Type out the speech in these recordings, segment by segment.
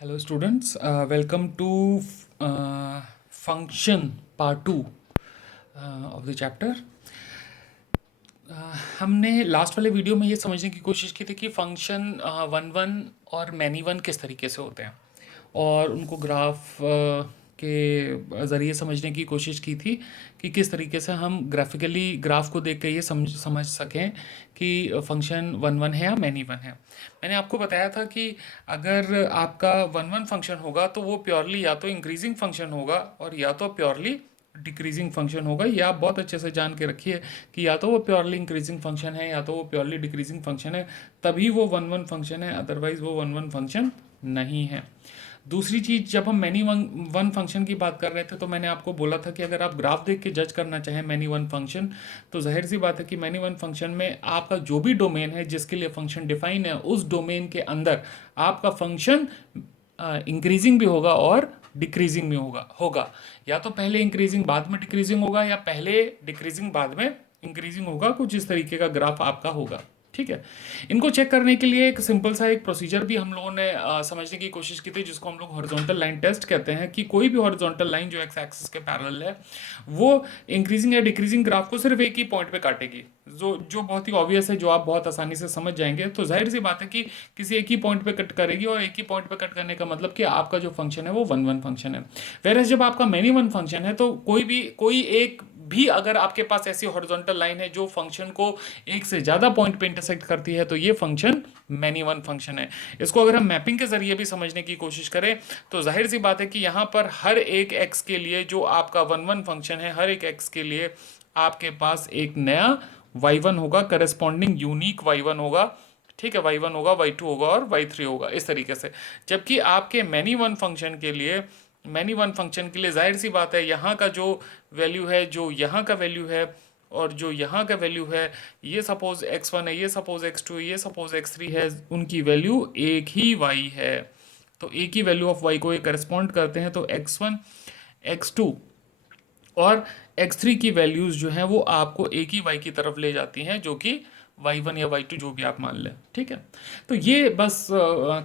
Hello students, welcome to function part 2 of the chapter. हमने last वाले video में ये समझने की कोशिश की थी कि फंक्शन वन वन और मैनी वन किस तरीके से होते हैं और उनको ग्राफ के ज़रिए समझने की कोशिश की थी कि किस तरीके से हम ग्राफिकली ग्राफ को देख के ये समझ सकें कि फंक्शन वन वन है या मैनी वन है। मैंने आपको बताया था कि अगर आपका वन वन फंक्शन होगा तो वो प्योरली या तो इंक्रीजिंग फंक्शन होगा और या तो प्योरली डिक्रीजिंग फंक्शन होगा। या आप बहुत अच्छे से जान के रखिए कि या तो वो प्योरली इंक्रीजिंग फंक्शन है या तो वो प्योरली डिक्रीजिंग फंक्शन है, तभी वो वन वन फंक्शन है, अदरवाइज वो वन वन फंक्शन नहीं है। दूसरी चीज़, जब हम मैनी वन वन फंक्शन की बात कर रहे थे तो मैंने आपको बोला था कि अगर आप ग्राफ देख के जज करना चाहें मैनी वन फंक्शन, तो जाहिर सी बात है कि मैनी वन फंक्शन में आपका जो भी डोमेन है जिसके लिए फंक्शन डिफाइन है, उस डोमेन के अंदर आपका फंक्शन इंक्रीजिंग भी होगा और डिक्रीजिंग भी होगा। या तो पहले इंक्रीजिंग बाद में डिक्रीजिंग होगा या पहले डिक्रीजिंग बाद में इंक्रीजिंग होगा। कुछ इस तरीके का ग्राफ आपका होगा। ठीक है। इनको चेक करने के लिए एक सिंपल सा एक प्रोसीजर भी हम लोगों ने समझने की कोशिश की थी, जिसको हम लोग हॉरिजॉन्टल लाइन टेस्ट कहते हैं। कि कोई भी हॉरिजॉन्टल लाइन जो एक्स एक्सिस के पैरेलल है वो इंक्रीजिंग या डिक्रीजिंग ग्राफ को सिर्फ एक ही पॉइंट पे काटेगी, जो जो बहुत ही ऑब्वियस है, जो आप बहुत आसानी से समझ जाएंगे। तो जाहिर सी बात है कि किसी एक ही पॉइंट पे कट करेगी, और एक ही पॉइंट पे कट करने का मतलब कि आपका जो फंक्शन है वो वन वन फंक्शन है। वेरएस जब आपका मैनी वन फंक्शन है तो कोई एक भी अगर आपके पास ऐसी हॉरिजॉन्टल लाइन है जो फंक्शन को एक से ज़्यादा पॉइंट पे इंटरसेक्ट करती है, तो ये फंक्शन मैनी वन फंक्शन है। इसको अगर हम मैपिंग के जरिए भी समझने की कोशिश करें तो जाहिर सी बात है कि यहाँ पर हर एक एक्स के लिए जो आपका वन वन फंक्शन है, हर एक एक्स के लिए आपके पास एक नया y1 होगा, करस्पॉन्डिंग यूनिक y1 होगा। ठीक है, y1 होगा, y2 होगा और y3 होगा, इस तरीके से। जबकि आपके मैनी वन फंक्शन के लिए जाहिर सी बात है यहाँ का जो वैल्यू है, जो यहाँ का वैल्यू है और जो यहाँ का वैल्यू है, ये सपोज x1 है, ये सपोज x2 है, ये सपोज x3 है, उनकी वैल्यू एक ही y है। तो एक ही वैल्यू ऑफ y को ये करस्पॉन्ड करते हैं। तो x1 x2 और x3 की वैल्यूज़ जो हैं वो आपको एक ही y की तरफ ले जाती हैं, जो कि y1 या y2 जो भी आप मान लें। ठीक है। तो ये बस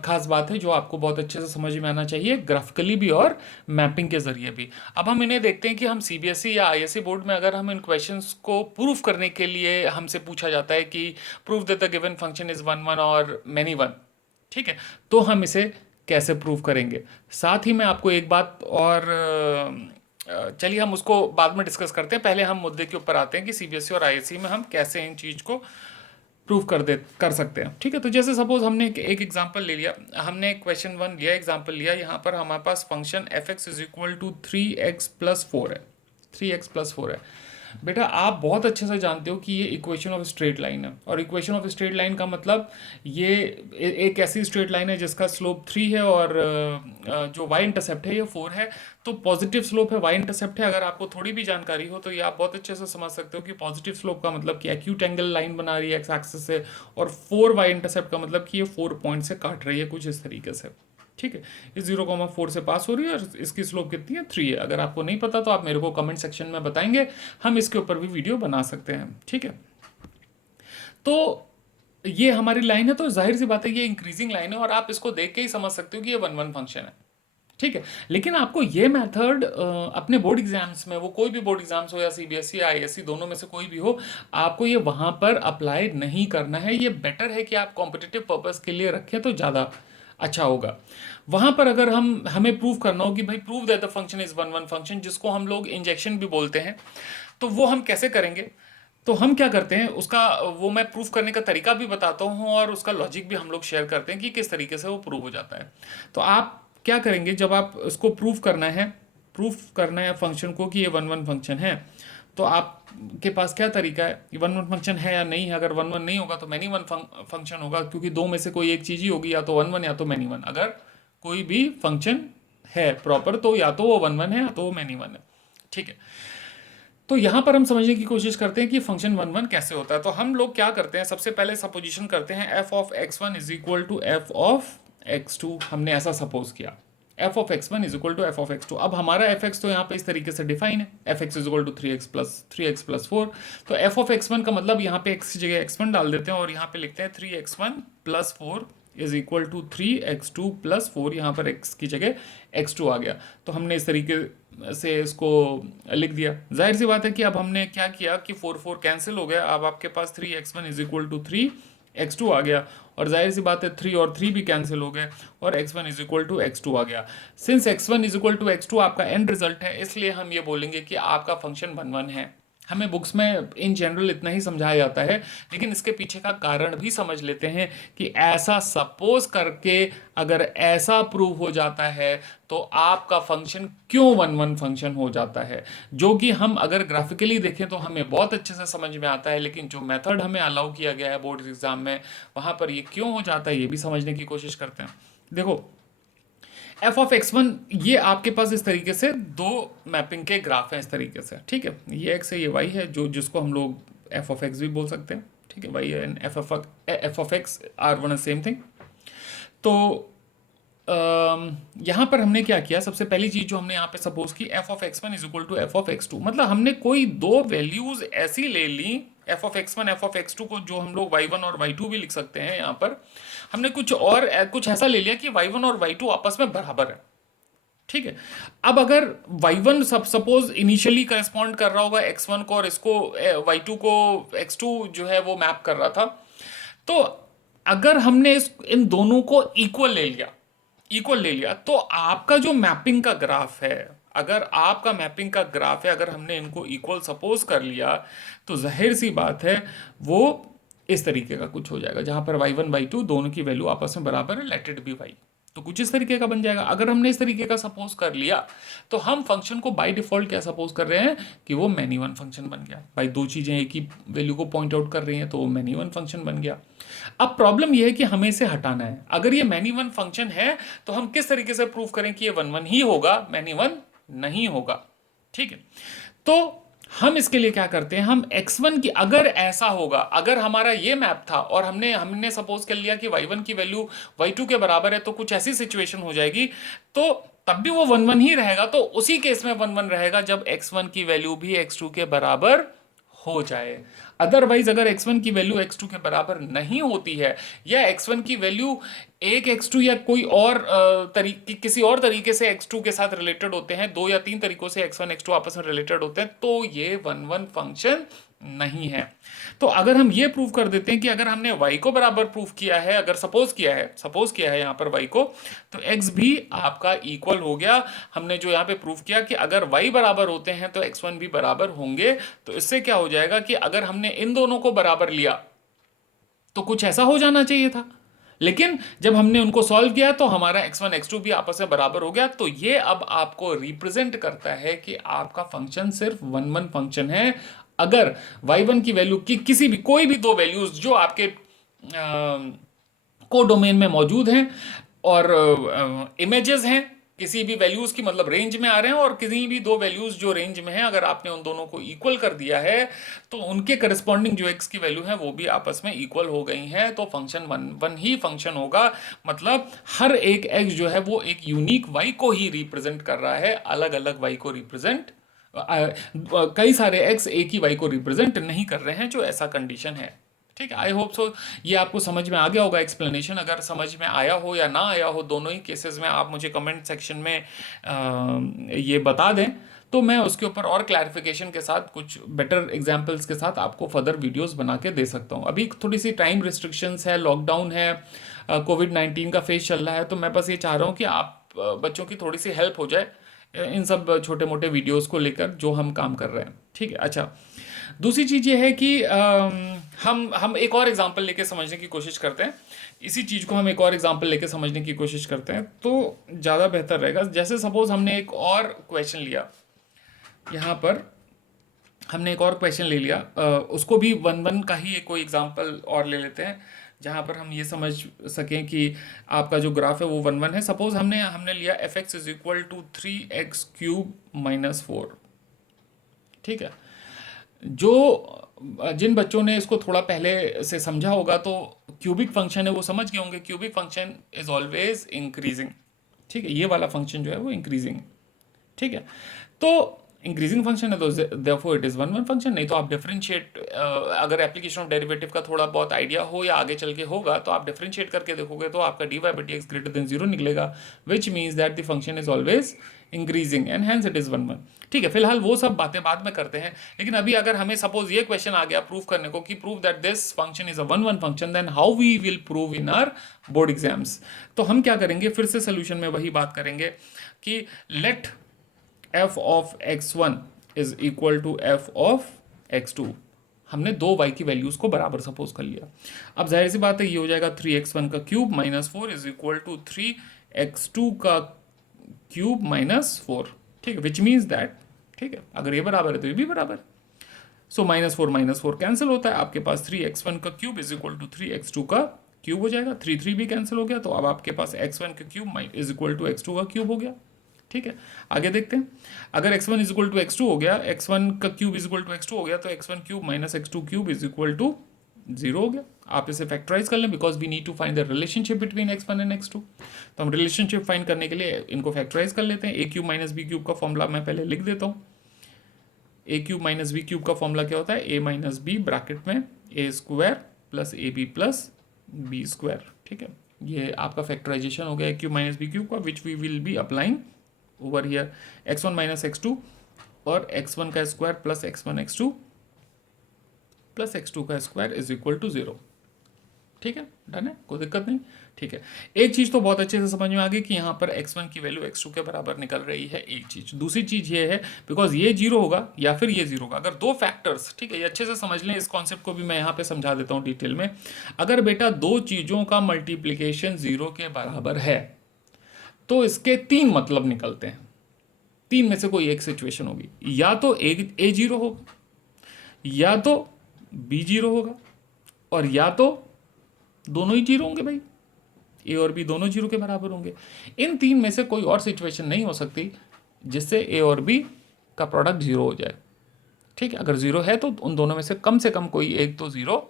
खास बात है जो आपको बहुत अच्छे से समझ में आना चाहिए, ग्राफिकली भी और मैपिंग के जरिए भी। अब हम इन्हें देखते हैं कि हम सीबीएसई या आईएससी बोर्ड में अगर हम इन क्वेश्चंस को प्रूफ करने के लिए हमसे पूछा जाता है कि proof that the given function is one one और मैनी वन, ठीक है, तो हम इसे कैसे प्रूव करेंगे। साथ ही मैं आपको एक बात और चलिए हम उसको बाद में डिस्कस करते हैं। पहले हम मुद्दे के ऊपर आते हैं कि सीबीएसई और आईएससी में हम कैसे इन चीज़ को प्रूव कर सकते हैं। ठीक है। तो जैसे सपोज हमने एक एग्जांपल ले लिया, हमने क्वेश्चन वन लिया, एग्जांपल लिया। यहाँ पर हमारे पास function f x is equal to 3x+4 है, 3x+4 है। बेटा आप बहुत अच्छे से जानते हो कि ये इक्वेशन ऑफ स्ट्रेट लाइन है, और इक्वेशन ऑफ स्ट्रेट लाइन का मतलब ये एक ऐसी स्ट्रेट लाइन है जिसका स्लोप 3 है और जो y इंटरसेप्ट है ये 4 है। तो पॉजिटिव स्लोप है, y इंटरसेप्ट है। अगर आपको थोड़ी भी जानकारी हो तो ये आप बहुत अच्छे से समझ सकते हो कि पॉजिटिव स्लोप का मतलब कि एक्यूट एंगल लाइन बना रही है एक्स एक्सिस से, और 4y इंटरसेप्ट का मतलब कि ये 4 पॉइंट से काट रही है, कुछ इस तरीके से। ठीक है। ये 0,4 से पास हो रही है और इसकी स्लोप कितनी है, 3 है। अगर आपको नहीं पता तो आप मेरे को कमेंट सेक्शन में बताएंगे, हम इसके ऊपर भी वीडियो बना सकते हैं। ठीक है। तो ये हमारी लाइन है, तो जाहिर सी बात है ये इंक्रीजिंग लाइन है और आप इसको देख के ही समझ सकते हो कि ये वन वन फंक्शन है। ठीक है। लेकिन आपको ये मेथड अपने बोर्ड एग्जाम्स में, वो कोई भी बोर्ड एग्जाम्स हो या सीबीएसई या आईएससी, दोनों में से कोई भी हो, आपको ये वहां पर अप्लाई नहीं करना है। ये बेटर है कि आप कॉम्पिटिटिव पर्पस के लिए रखें तो ज़्यादा अच्छा होगा। वहां पर अगर हमें प्रूव करना हो कि भाई prove that the function is one one function, जिसको हम लोग इंजेक्शन भी बोलते हैं, तो वो हम कैसे करेंगे। तो हम क्या करते हैं उसका, वो मैं प्रूफ करने का तरीका भी बताता हूँ और उसका लॉजिक भी हम लोग शेयर करते हैं कि किस तरीके से वो प्रूव हो जाता है। तो आप क्या करेंगे, जब आप उसको प्रूफ करना है फंक्शन को कि ये वन वन फंक्शन है, तो आपके पास क्या तरीका है, ये वन वन फंक्शन है या नहीं है। अगर वन वन नहीं होगा तो मैनी वन फंक्शन होगा, क्योंकि दो में से कोई एक चीज़ ही होगी, या तो वन वन या तो मैनी वन। अगर कोई भी फंक्शन है प्रॉपर तो या तो वो वन वन है या तो वो मैनी वन है। ठीक है। तो यहाँ पर हम समझने की कोशिश करते हैं कि फंक्शन वन वन कैसे होता है। तो हम लोग क्या करते हैं, सबसे पहले सपोजिशन करते हैं F of x1 is equal to F of x2। हमने ऐसा सपोज किया, F of x1 is equal to F of x2। अब हमारा एफ एक्स तो यहाँ पे इस तरीके से डिफाइन है, F x is equal to 3x+4। तो एफ ऑफ x1 का मतलब यहाँ पे x की जगह x1 डाल देते हैं और यहाँ पे लिखते हैं 3x1+4 is equal to 3x2 plus 4, यहाँ पर x की जगह x2 आ गया। तो हमने इस तरीके से इसको लिख दिया। जाहिर सी बात है कि अब हमने क्या किया कि 4 4 कैंसिल हो गया, अब आपके पास 3x1 is equal to 3x2 आ गया, और जाहिर सी बात है 3 और 3 भी कैंसिल हो गए और x1 is equal to x2 आ गया। Since x1 is equal to x2 आपका एंड रिजल्ट है, इसलिए हम ये बोलेंगे कि आपका फंक्शन 1 1 है। हमें बुक्स में इन जनरल इतना ही समझाया जाता है, लेकिन इसके पीछे का कारण भी समझ लेते हैं कि ऐसा सपोज करके अगर ऐसा प्रूव हो जाता है तो आपका फंक्शन क्यों 1 1 फंक्शन हो जाता है, जो कि हम अगर ग्राफिकली देखें तो हमें बहुत अच्छे से समझ में आता है, लेकिन जो मेथड हमें अलाउ किया गया है बोर्ड एग्जाम में, वहां पर ये क्यों हो जाता है ये भी समझने की कोशिश करते हैं। देखो, एफ ऑफ एक्स वन, ये आपके पास इस तरीके से दो मैपिंग के ग्राफ हैं इस तरीके से, ठीक है, ये एक्स है ये वाई है, जो जिसको हम लोग एफ ऑफ एक्स भी बोल सकते हैं, ठीक है, Y and F of X are one same thing. तो यहाँ पर हमने क्या किया, सबसे पहली चीज जो हमने यहाँ पे सपोज की, f of x one is equal to F of x two, मतलब हमने कोई दो वैल्यूज ऐसी ले ली, f of x one f of x two को, जो हम लोग वाई वन और वाई टू भी लिख सकते हैं, यहाँ पर हमने कुछ ऐसा ले लिया कि वाई वन और वाई टू आपस में बराबर है, ठीक है। अब अगर y1 सपोज इनिशियली करस्पॉन्ड कर रहा होगा x1 को, और इसको y2 को x2 जो है वो मैप कर रहा था, तो अगर हमने इन दोनों को इक्वल ले लिया तो आपका जो मैपिंग का ग्राफ है, अगर हमने इनको इक्वल सपोज कर लिया, तो जाहिर सी बात है वो इस तरीके का कुछ हो जाएगा, जहां पर y1 y2 दोनों की वैल्यू आपस में बराबर है, लेट इट बी y, तो कुछ इस तरीके का बन जाएगा। अगर हमने इस तरीके का सपोज कर लिया तो हम फंक्शन को बाय डिफॉल्ट क्या सपोज कर रहे हैं कि वो मैनी वन फंक्शन बन गया, भाई दो चीजें एक ही वैल्यू को पॉइंट आउट कर रही हैं तो वो मैनी वन फंक्शन बन गया। अब प्रॉब्लम ये है कि हमें इसे हटाना है। अगर ये मैनी वन फंक्शन है तो हम किस तरीके से प्रूव करें कि ये वन वन ही होगा, मैनी वन नहीं होगा, ठीक है। तो हम इसके लिए क्या करते हैं, हम x1 की, अगर ऐसा होगा, अगर हमारा ये मैप था और हमने सपोज कर लिया कि y1 की वैल्यू y2 के बराबर है, तो कुछ ऐसी सिचुएशन हो जाएगी, तो तब भी वो 1 1 ही रहेगा। तो उसी केस में 1 1 रहेगा जब x1 की वैल्यू भी x2 के बराबर हो जाए। अदरवाइज अगर x1 की वैल्यू x2 के बराबर नहीं होती है, या x1 की वैल्यू एक x2 या कोई और किसी और तरीके से x2 के साथ रिलेटेड होते हैं, दो या तीन तरीकों से x1 x2 आपस में रिलेटेड होते हैं, तो ये 1 1 फंक्शन नहीं है। तो अगर हम ये प्रूव कर देते हैं कि अगर हमने y को बराबर प्रूव किया है, अगर सपोज किया है यहाँ पर y को, तो x भी आपका इक्वल हो गया। हमने जो यहाँ पे प्रूव किया कि अगर y बराबर होते हैं तो x1 भी बराबर होंगे। तो इससे क्या हो जाएगा कि अगर हमने इन दोनों को बराबर लिया तो कुछ ऐसा हो जाना चाहिए था, लेकिन जब हमने उनको सॉल्व किया तो हमारा x1 x2 भी आपस में बराबर हो गया। तो ये अब आपको रिप्रेजेंट करता है कि आपका फंक्शन सिर्फ 1 1 फंक्शन है। अगर y1 की वैल्यू की किसी भी कोई भी दो वैल्यूज जो आपके को डोमेन में मौजूद हैं और इमेजेस हैं किसी भी वैल्यूज की, मतलब रेंज में आ रहे हैं, और किसी भी दो वैल्यूज जो रेंज में है, अगर आपने उन दोनों को इक्वल कर दिया है तो उनके करस्पॉन्डिंग जो x की वैल्यू है वो भी आपस में इक्वल हो गई है, तो फंक्शन 1 1 ही फंक्शन होगा। मतलब हर एक x जो है वो एक यूनिक y को ही रिप्रेजेंट कर रहा है, अलग अलग y को रिप्रेजेंट, कई सारे x एक ही y को रिप्रेजेंट नहीं कर रहे हैं, जो ऐसा कंडीशन है, ठीक है। आई होप सो ये आपको समझ में आ गया होगा एक्सप्लेनेशन। अगर समझ में आया हो या ना आया हो, दोनों ही केसेस में आप मुझे कमेंट सेक्शन में ये बता दें, तो मैं उसके ऊपर और क्लैरिफिकेशन के साथ कुछ बेटर एग्जांपल्स के साथ आपको फर्दर वीडियोस बना के दे सकता हूँ। अभी थोड़ी सी टाइम रिस्ट्रिक्शंस है, लॉकडाउन है, कोविड-19 का फेज चल रहा है, तो मैं बस ये चाह रहा हूँ कि आप बच्चों की थोड़ी सी हेल्प हो जाए इन सब छोटे मोटे वीडियोस को लेकर जो हम काम कर रहे हैं, ठीक है। अच्छा, दूसरी चीज़ ये है कि हम एक और एग्जांपल लेके समझने की कोशिश करते हैं, इसी चीज़ को हम एक और एग्जांपल लेके समझने की कोशिश करते हैं तो ज़्यादा बेहतर रहेगा। जैसे सपोज हमने एक और क्वेश्चन लिया, यहाँ पर हमने एक और क्वेश्चन ले लिया, उसको भी 1 1 का ही एक कोई एग्जांपल और ले लेते हैं, जहाँ पर हम ये समझ सकें कि आपका जो ग्राफ है वो 1 1 है। सपोज हमने लिया F x is equal to 3x³ - 4, ठीक है। जिन बच्चों ने इसको थोड़ा पहले से समझा होगा तो क्यूबिक फंक्शन है वो समझ गए होंगे, cubic function is always increasing, ठीक है, ये वाला फंक्शन जो है वो इंक्रीजिंग, ठीक है। तो इंक्रीजिंग फंक्शन है तो therefore it is one one function. नहीं तो आप डिफरेंशिएट, अगर एप्लीकेशन ऑफ डेरिवेटिव का थोड़ा बहुत आइडिया हो या आगे चल के होगा तो आप डिफरेंशिएट करके देखोगे तो आपका dy by dx greater than zero निकलेगा, which means that the function is always increasing and hence it is one one. ठीक है, फिलहाल वो सब बातें बाद में करते हैं, लेकिन अभी अगर हमें सपोज ये क्वेश्चन आ गया प्रूव करने को कि prove that this function is a one one function, then how we will prove in our board exams. तो हम क्या करेंगे, फिर से सोल्यूशन में वही बात करेंगे कि let f of x1 is equal to f of x2। हमने दो y की वैल्यूज को बराबर सपोज कर लिया। अब जाहिर सी बात है ये हो जाएगा 3x1 का cube minus 4 is equal to 3x2 का क्यूब माइनस 4। ठीक है, विच मीन्स दैट, ठीक है, अगर ये बराबर है तो ये भी बराबर। सो माइनस फोर कैंसिल होता है, आपके पास 3x1 का cube is equal to 3x2 का क्यूब हो जाएगा। 3 भी कैंसिल हो गया, तो अब आपके पास x1 का cube is equal to x2 का क्यूब हो गया। ठीक है, आगे देखते हैं। अगर x1 is equal to x2 हो गया, x1 का cube is equal to x2 हो गया, तो x1 cube minus x2 cube is equal to 0 हो गया। आप इसे फैक्टराइज कर लें because we need to find the relationship between x1 and x2। तो हम रिलेशनशिप फाइंड करने के लिए इनको फैक्टराइज कर लेते हैं। a cube minus b cube का फॉर्मूला मैं पहले लिख देता हूँ। A cube minus b cube का फॉर्मूला क्या होता है, ए माइनस बी ब्रैकेट में a square plus a b plus b square. ठीक है, ये आपका फैक्टराइजेशन हो गया a cube minus b cube का, which we will be applying over here. x1 minus x2 और x1 का square plus x1 x2 plus x2 का स्क्वायर इज इक्वल टू 0। ठीक है, डन है, कोई दिक्कत नहीं। ठीक है, एक चीज तो बहुत अच्छे से समझ में आ गई कि यहाँ पर x1 की वैल्यू x2 के बराबर निकल रही है, एक चीज। दूसरी चीज ये है बिकॉज ये 0 होगा या फिर ये 0 होगा, अगर दो फैक्टर्स, ठीक है, ये अच्छे से समझ लें, इस कॉन्सेप्ट को भी मैं यहाँ पे समझा देता हूँ डिटेल में। अगर बेटा दो चीजों का मल्टीप्लीकेशन 0 के बराबर है तो इसके तीन मतलब निकलते हैं। तीन में से कोई एक सिचुएशन होगी, या तो ए 0 होगा, या तो बी 0 होगा, और या तो दोनों ही 0 होंगे भाई, ए और बी दोनों 0 के बराबर होंगे। इन तीन में से कोई और सिचुएशन नहीं हो सकती जिससे ए और बी का प्रोडक्ट 0 हो जाए। ठीक है, अगर 0 है तो उन दोनों में से कम कोई एक तो 0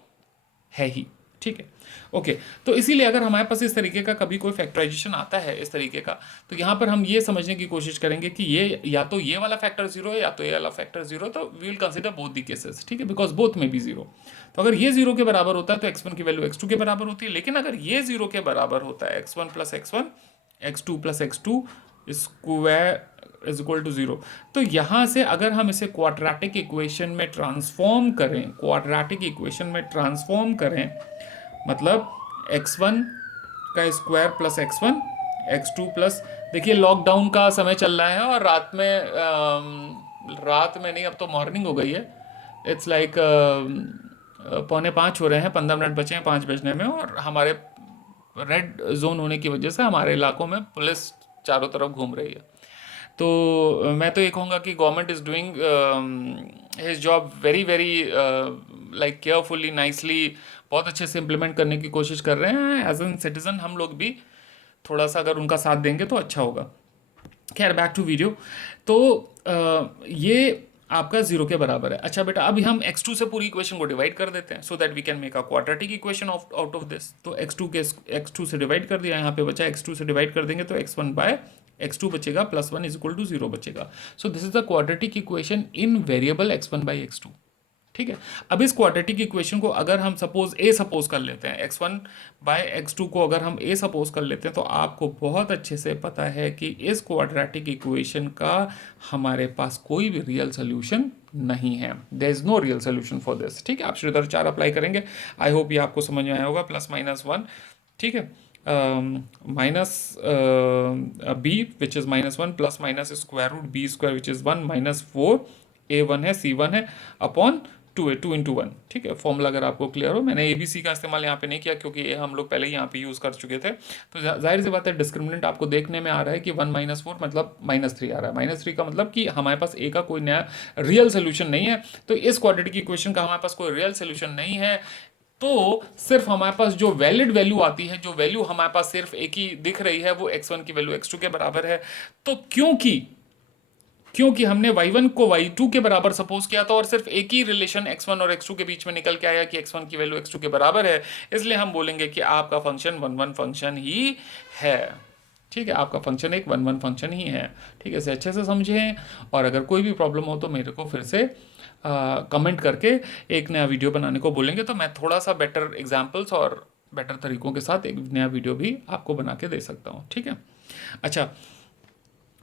है ही। ठीक है, ओके। तो इसीलिए अगर हमारे पास इस तरीके का कभी कोई फैक्टराइजेशन आता है इस तरीके का, तो यहाँ पर हम ये समझने की कोशिश करेंगे कि ये या तो ये वाला फैक्टर 0 है या तो ये वाला फैक्टर 0, तो we will consider both the cases. ठीक है, बिकॉज बोथ में भी 0। तो अगर ये 0 के बराबर होता है तो x1 की वैल्यू x2 के बराबर होती है, लेकिन अगर ये 0 के बराबर होता है x1 plus x1 x2 plus x2 square is equal to 0, तो यहाँ से अगर हम इसे क्वाड्रेटिक इक्वेशन में ट्रांसफॉर्म करें, क्वाड्रेटिक इक्वेशन में ट्रांसफॉर्म करें, मतलब x1 का square plus x1 x2 plus, देखिए लॉकडाउन का समय चल रहा है और रात में नहीं, अब तो मॉर्निंग हो गई है। इट्स लाइक 4:45 हो रहे हैं, 15 मिनट बचे हैं 5 बजने में, और हमारे रेड जोन होने की वजह से हमारे इलाकों में पुलिस चारों तरफ घूम रही है। तो मैं तो ये कहूँगा कि government is doing his job very very like carefully, nicely, बहुत अच्छे से इम्प्लीमेंट करने की कोशिश कर रहे हैं। एज एन सिटीज़न हम लोग भी थोड़ा सा अगर उनका साथ देंगे तो अच्छा होगा। खैर, बैक टू वीडियो। तो ये आपका 0 के बराबर है। अच्छा बेटा, अभी हम x2 से पूरी इक्वेशन को डिवाइड कर देते हैं so that we can make a quadratic equation out of this. तो x2 से डिवाइड कर दिया, यहाँ पे बचा x2 से डिवाइड कर देंगे तो x1 बाय x2 बचेगा, प्लस 1 इज इक्वल टू 0 बचेगा। So this is the quadratic equation in variable x1 by x2। ठीक है, अब इस क्वाड्रेटिक इक्वेशन को अगर हम सपोज कर लेते हैं, x1 बाय x2 को अगर हम a सपोज कर लेते हैं, तो आपको बहुत अच्छे से पता है कि इस क्वाड्रेटिक इक्वेशन का हमारे पास कोई भी रियल सोल्यूशन नहीं है। There is no real solution for this. ठीक है, आप श्रीधर 4 अप्लाई करेंगे। आई होप ये आपको समझ में आया होगा, प्लस माइनस 1। ठीक है, minus B which is -1 plus minus square root B square which is 1 minus 4 a1 है c1 है अपॉन 2 इंटू 1। ठीक है, फॉर्मूला अगर आपको क्लियर हो, मैंने ABC का इस्तेमाल यहाँ पे नहीं किया क्योंकि ये हम लोग पहले ही यहाँ पे यूज़ कर चुके थे। तो जाहिर सी बात है डिस्क्रिमिनेंट आपको देखने में आ रहा है कि 1 माइनस 4 मतलब -3 आ रहा है। -3 का मतलब कि हमारे पास ए का कोई नया रियल सोल्यूशन नहीं है। तो इस क्वाड्रेटिक इक्वेशन का हमारे पास कोई रियल सोल्यूशन नहीं है, तो सिर्फ हमारे पास जो वैलिड वैल्यू आती है, जो वैल्यू हमारे पास सिर्फ एक ही दिख रही है, वो x1 की वैल्यू x2 के बराबर है। तो क्योंकि हमने y1 को y2 के बराबर सपोज किया था और सिर्फ एक ही रिलेशन x1 और x2 के बीच में निकल के आया कि x1 की वैल्यू x2 के बराबर है, इसलिए हम बोलेंगे कि आपका फंक्शन 1 1 फंक्शन ही है। ठीक है, आपका फंक्शन एक वन वन फंक्शन ही है। ठीक है, इसे अच्छे से समझें, और अगर कोई भी प्रॉब्लम हो तो मेरे को फिर से कमेंट करके एक नया वीडियो बनाने को बोलेंगे, तो मैं थोड़ा सा बेटर एग्जांपल्स और बेटर तरीकों के साथ एक नया वीडियो भी आपको बना के दे सकता हूँ। ठीक है, अच्छा,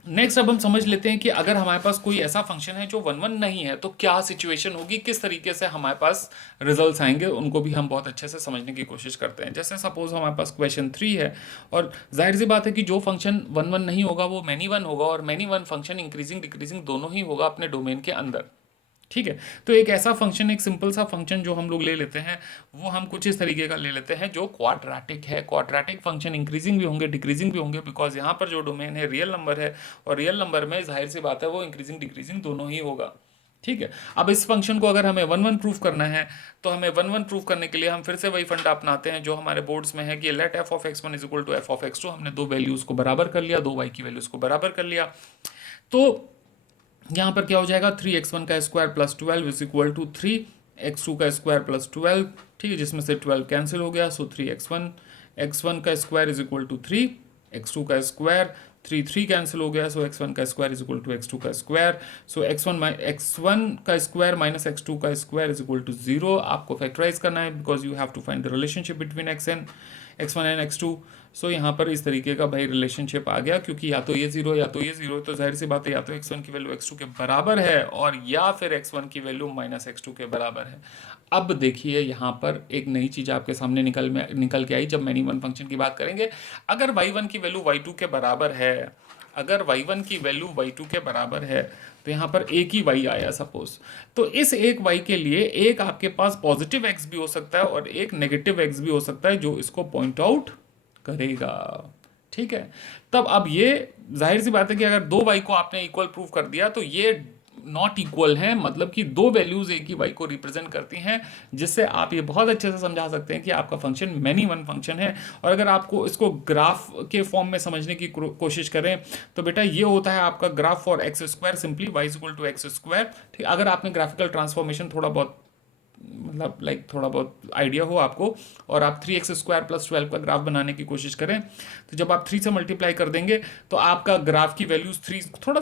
नेक्स्ट अब हम समझ लेते हैं कि अगर हमारे पास कोई ऐसा फंक्शन है जो वन वन नहीं है तो क्या सिचुएशन होगी, किस तरीके से हमारे पास रिजल्ट्स आएंगे, उनको भी हम बहुत अच्छे से समझने की कोशिश करते हैं। जैसे सपोज हमारे पास क्वेश्चन 3 है, और जाहिर सी बात है कि जो फंक्शन वन वन नहीं होगा वो मैनी वन होगा, और many one function increasing decreasing दोनों ही होगा अपने डोमेन के अंदर। ठीक है, तो एक ऐसा फंक्शन, एक सिंपल सा फंक्शन जो हम लोग ले लेते हैं, वो हम कुछ इस तरीके का ले लेते हैं जो क्वाड्रेटिक है। क्वाड्रेटिक फंक्शन इंक्रीजिंग भी होंगे डिक्रीजिंग भी होंगे, बिकॉज यहाँ पर जो डोमेन है रियल नंबर है, और रियल नंबर में जाहिर सी बात है वो इंक्रीजिंग डिक्रीजिंग दोनों ही होगा। ठीक है, अब इस फंक्शन को अगर हमें वन वन प्रूफ करना है, तो हमें वन वन प्रूफ करने के लिए हम फिर से वही फंडा अपनाते हैं जो हमारे बोर्ड्स में है कि let F of x one is equal to F of x two. हमने दो वैल्यूज को बराबर कर लिया, दो वाई की वैल्यूज को बराबर कर लिया, तो यहाँ पर क्या हो जाएगा, 3x1 का square plus 12 is equal to 3x2 का स्क्वायर प्लस 12। ठीक है, जिसमें से 12 कैंसिल हो गया, सो 3x1 का square is equal to 3, x2 का स्क्वायर 3 कैंसिल हो गया, सो x1 का square is equal to x2 का स्क्वायर। सो x1 का स्क्वायर माइनस x2 का स्क्वायर इज इक्वल टू 0। आपको फैक्टराइज करना है because you have to find the relationship between x1 and x2। So यहाँ पर इस तरीके का भाई रिलेशनशिप आ गया, क्योंकि या तो ये जीरो या तो ये जीरो, तो जाहिर सी बात है या तो x1 की वैल्यू x2 के बराबर है, और या फिर x1 की वैल्यू माइनस x2 के बराबर है। अब देखिए यहाँ पर एक नई चीज़ आपके सामने निकल के आई जब मैनी वन फंक्शन की बात करेंगे। अगर y1 की वैल्यू y2 के बराबर है, अगर y1 की वैल्यू y2 के बराबर है, तो यहाँ पर एक ही y आया सपोज, तो इस एक y के लिए एक आपके पास पॉजिटिव x भी हो सकता है और एक नेगेटिव x भी हो सकता है जो इसको पॉइंट आउट करेगा। ठीक है, तब अब ये जाहिर सी बात है कि अगर दो y को आपने इक्वल प्रूव कर दिया तो ये नॉट इक्वल है, मतलब कि दो वैल्यूज एक ही y को रिप्रेजेंट करती हैं, जिससे आप ये बहुत अच्छे से समझा सकते हैं कि आपका फंक्शन मैनी वन फंक्शन है। और अगर आपको इसको ग्राफ के फॉर्म में समझने की कोशिश करें तो बेटा ये होता है आपका graph for X square, simply y is equal to X square. ठीक, अगर आपने ग्राफिकल ट्रांसफॉर्मेशन थोड़ा बहुत मतलब थोड़ा बहुत आइडिया हो आपको, और आप 3x स्क्वायर प्लस 12 का ग्राफ बनाने की कोशिश करें, तो जब आप 3 से मल्टीप्लाई कर देंगे तो आपका ग्राफ की वैल्यूज 3 थोड़ा सा